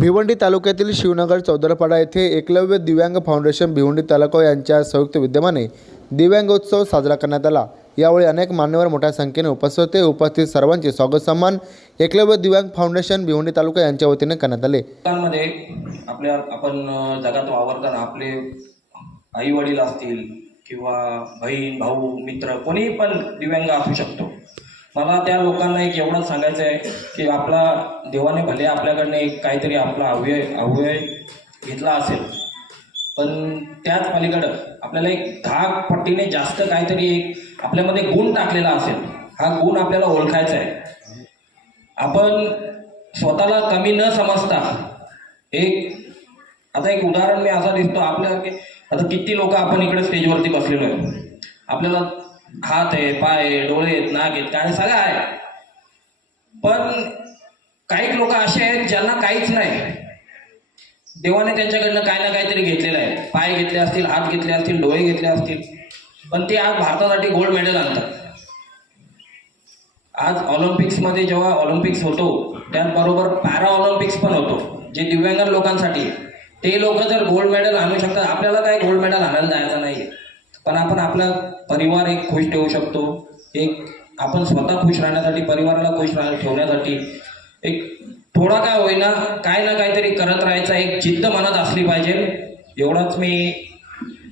भिवंडी तालुक्यातील शिवनगर चौदरपाडा येथे एकलव्य दिव्यांग फाउंडेशन भिवंडी तालुका यांच्या संयुक्त विद्यमाने दिव्यांगोत्सव साजरा करण्यात आला. यावेळी अनेक मान्यवर मोठ्या संख्येने उपस्थित होते. उपस्थित सर्वांचे स्वागत सन्मान एकलव्य दिव्यांग फाउंडेशन भिवंडी तालुका यांच्या वतीने करण्यात आले. मध्ये आपल्या आपण जगात वावरताना आपले आई वडील असतील किंवा बहीण भाऊ मित्र कोणीही पण दिव्यांग असू शकतो. मला त्या लोकांना एक एवढंच सांगायचं आहे की आपला देवाने भले आपल्याकडनं एक काहीतरी आपला अव्यय अव्यय घेतला असेल पण त्याच पलीकडं आपल्याला एक दहा पट्टीने जास्त काहीतरी एक आपल्यामध्ये गुण टाकलेला असेल हा गुण आपल्याला ओळखायचा आहे. आपण स्वतःला कमी न समजता एक आता एक उदाहरण मी असा दिसतो आपल्या आता किती लोक आपण इकडे स्टेजवरती बसलेलो आहे. आपल्याला हात आहे पाय आहे डोळे आहेत नाक आहेत काय सगळं आहे. पण काही लोक असे आहेत ज्यांना काहीच नाही. देवाने त्यांच्याकडनं काही ना काहीतरी घेतलेलं आहे. पाय घेतले असतील हात घेतले असतील डोळे घेतले असतील पण ते आज भारतासाठी गोल्ड मेडल आणतात. आज ऑलिम्पिक्समध्ये जेव्हा ऑलिम्पिक्स होतो त्याचबरोबर पॅरा ऑलिम्पिक्स पण होतो जे दिव्यांग लोकांसाठी ते लोक जर गोल्ड मेडल आणू शकतात आपल्याला काय गोल्ड मेडल आणायला जायचं नाही पण आपण आपला परिवार एक खुश ठेवू शकतो. एक आपण स्वतः खुश राहण्यासाठी परिवाराला खुश राह ठेवण्यासाठी एक थोडा काय होईना काय ना काहीतरी करत राहायचा एक जिद्द मनात असली पाहिजे. एवढाच मी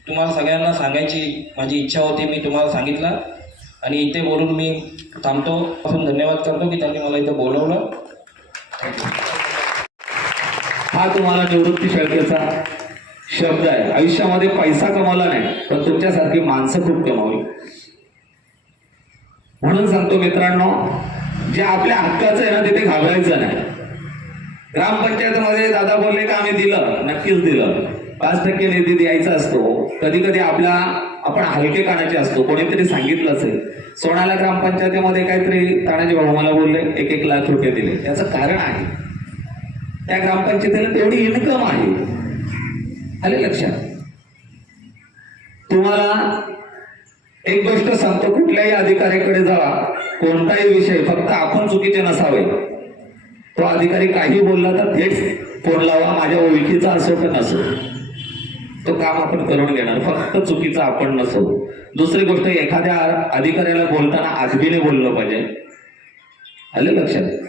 तुम्हाला सगळ्यांना सांगायची माझी इच्छा होती मी तुम्हाला सांगितलं. आणि इथे बोलून मी थांबतो. पासून धन्यवाद करतो की त्यांनी मला इथं बोलवलं. हा तुम्हाला निवृत्ती शेळकेचा शब्द आहे. आयुष्यामध्ये पैसा कमावला नाही पण तुमच्यासारखी माणसं खूप कमावली. म्हणून सांगतो मित्रांनो जे आपल्या हक्काचं आहे ना तिथे घाबरायचं नाही. ग्रामपंचायतमध्ये दादा बोलले का आम्ही दिलं? नक्कीच दिलं. पाच टक्के निधी द्यायचा असतो. कधी कधी आपला आपण हलके कानाचे असतो. कोणीतरी सांगितलं असेल सोनाला ग्रामपंचायतीमध्ये काहीतरी तानाजी भाऊ मला बोलले एक एक लाख रुपये दिले. त्याचं कारण आहे. त्या ग्रामपंचायतीला तेवढी इन्कम आहे. आले लक्षात? तुम्हाला एक गोष्ट सांगतो कुठल्याही अधिकाऱ्याकडे जावा कोणताही विषय फक्त आपण चुकीचे नसावे. तो अधिकारी काही बोलला तर थेट फोन लावा माझ्या ओळखीचा असो का नसो. तो काम आपण करून घेणार फक्त चुकीचं आपण नसो. दुसरी गोष्ट एखाद्या अधिकाऱ्याला बोलताना आजबीने बोललं पाहिजे. आले लक्षात?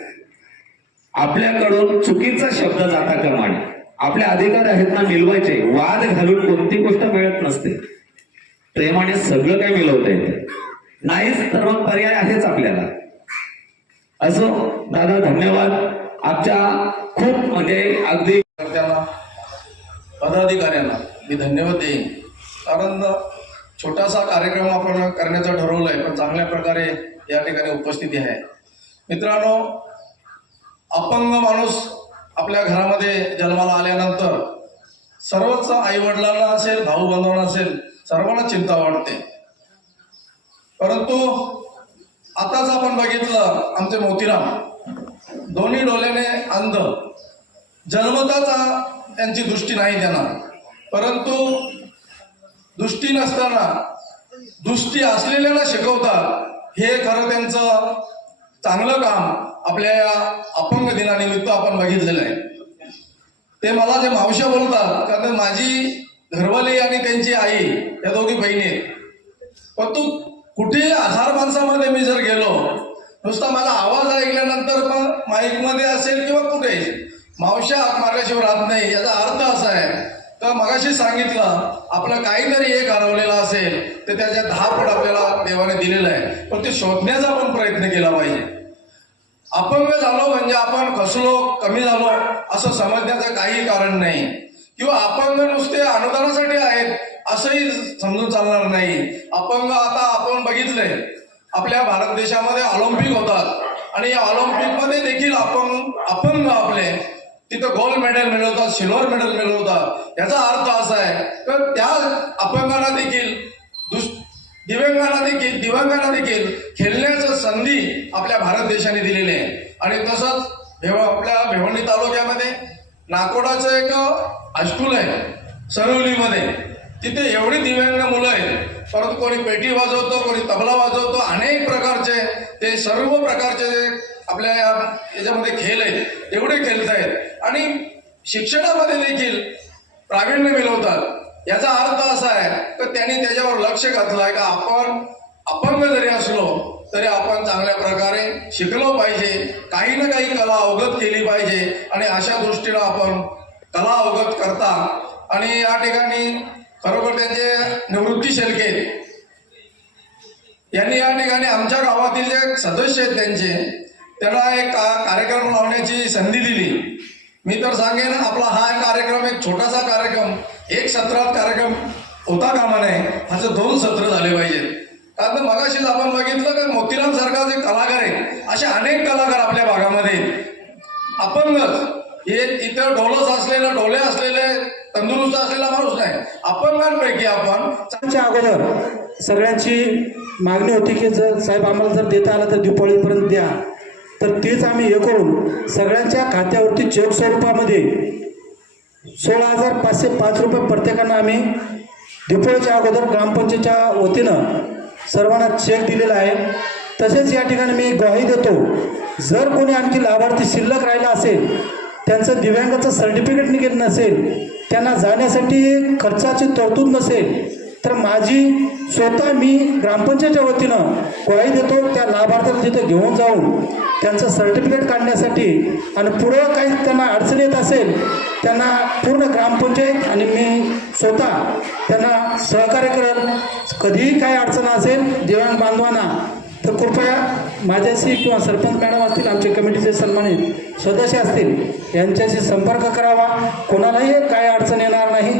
आपल्याकडून चुकीचा शब्द जाता कामा नये आपले अधिकार आहेत ना मिळवायचे वाद घालून कोणती गोष्ट मिळत नसते. प्रेमाने सगळं काही मिळवता येते. नाहीच तर मग पर्याय आहेच आपल्याला. असो दादा धन्यवाद. आमच्या खूप म्हणजे अगदी पदाधिकाऱ्यांना मी धन्यवाद देईन. कारण छोटासा कार्यक्रम आपण करण्याचं ठरवलं आहे पण चांगल्या प्रकारे या ठिकाणी उपस्थिती आहे. मित्रांनो अपंग माणूस आपल्या घरामध्ये जन्माला आल्यानंतर सर्वच आई वडिलांना असेल भाऊ बंधवांना असेल सर्वांना चिंता वाटते परंतु आताच आपण बघितलं आमचे मोतीराम. दोन्ही डोल्याने अंध. जन्मताच त्यांची दृष्टी नाही त्यांना परंतु दृष्टी नसताना दृष्टी असलेल्यांना शिकवतात हे खरं त्यांचं चांगलं काम. आपल्या या अपंग दिनानिमित्त आपण बघितलेलं आहे. ते मला जे मावश्या बोलतात कारण माझी घरवाली आणि त्यांची आई या दोघी बहिणी आहेत. परंतु कुठेही आधार माणसामध्ये मी जर गेलो नुसता माझा आवाज ऐकल्यानंतर पण माईकमध्ये असेल किंवा कुठे मावशा हात राहत नाही याचा अर्थ असा आहे. तर मगाशी सांगितलं आपलं काहीतरी एक हरवलेलं असेल तर त्याच्या दहा पट आपल्याला देवाने दिलेलं आहे. पण ते शोधण्याचा पण प्रयत्न केला पाहिजे. अपंग झालो म्हणजे आपण खसलो कमी झालो असं समजण्याचं काही कारण नाही. किंवा अपंग नुसते अनुदानासाठी आहेत असंही समजून चालणार नाही. अपंग आता आपण बघितलंय आपल्या भारत देशामध्ये ऑलिम्पिक होतात. आणि या ऑलिम्पिकमध्ये देखील अपंग अपंग आपले. तिथं गोल्ड मेडल मिळवतात सिल्वर मेडल मिळवतात. याचा अर्थ असा आहे तर त्या अपंगांना देखील दिव्यांगांना देखील दिव्यांगांना देखील खेळण्याचं संधी आपल्या भारत देशाने दिलेली आहे. आणि तसंच भेव आपल्या भिवंडी तालुक्यामध्ये नाकोडाचं एक हायस्कूल आहे सरवलीमध्ये तिथे एवढी दिव्यांग मुलं आहेत. परंतु कोणी पेटी वाजवतो कोणी तबला वाजवतो अनेक प्रकारचे ते सर्व प्रकारचे जे आपल्या याच्यामध्ये खेळ आहेत तेवढे खेळत आहेत आणि शिक्षणामध्ये देखील प्रावीण्य मिळवतात. याचा अर्थ असा आहे तर त्यांनी त्याच्यावर लक्ष घातलं आहे का? आपण अपंग जरी असलो तरी आपण चांगल्या प्रकारे शिकलो पाहिजे. काही ना काही कला अवगत केली पाहिजे. आणि अशा दृष्टीनं आपण कला अवगत करता. आणि या ठिकाणी खरोखर त्यांचे निवृत्ती शेलके. यांनी या ठिकाणी आमच्या गावातील जे सदस्य आहेत त्यांचे त्यांना एक कार्यक्रम लावण्याची संधी दिली. मी तर सांगेन आपला हा कार्यक्रम एक छोटासा कार्यक्रम एक सत्रात कार्यक्रम होता कामा नये. असं दोन सत्र झाले पाहिजेत. कारण मगाशीच आपण बघितलं का मोतीराम सारखा जे कलाकार आहे असे अनेक कलाकार आपल्या भागामध्ये अपंगच. हे इतर ढोलच असलेले डोले असलेले तंदुरुस्त असलेला माणूस नाही. अपंगांपैकी आपण अगोदर सगळ्यांची मागणी होती की जर साहेब आम्हाला जर देता आलं तर दिवाळीपर्यंत द्या. तर तेच आम्ही हे करून सगळ्यांच्या खात्यावरती चेक स्वरूपामध्ये सोळा हजार पाचशे पाच रुपये प्रत्येकानं आम्ही दिपोळीच्या अगोदर ग्रामपंचायतच्या वतीनं सर्वांना चेक दिलेला आहे. तसेच या ठिकाणी मी ग्वाही देतो जर कोणी आणखी लाभार्थी शिल्लक राहिला असेल त्यांचं दिव्यांगाचं सर्टिफिकेट निघत नसेल त्यांना जाण्यासाठी खर्चाची तरतूद नसेल तर माझी स्वतः मी ग्रामपंचायतच्या वतीनं ग्वाही देतो त्या लाभार्थ्याला तिथं घेऊन जाऊन त्यांचं सर्टिफिकेट काढण्यासाठी आणि पुढं काही त्यांना अडचण येत असेल त्यांना पूर्ण ग्रामपंचायत आणि मी स्वतः त्यांना सहकार्य करेल. कधीही काही अडचण असेल दिव्यांग बांधवांना तर कृपया माझ्याशी किंवा सरपंच मॅडम असतील आमचे कमिटीचे सन्मानित सदस्य असतील यांच्याशी संपर्क करावा. कोणालाही काय अडचण येणार नाही.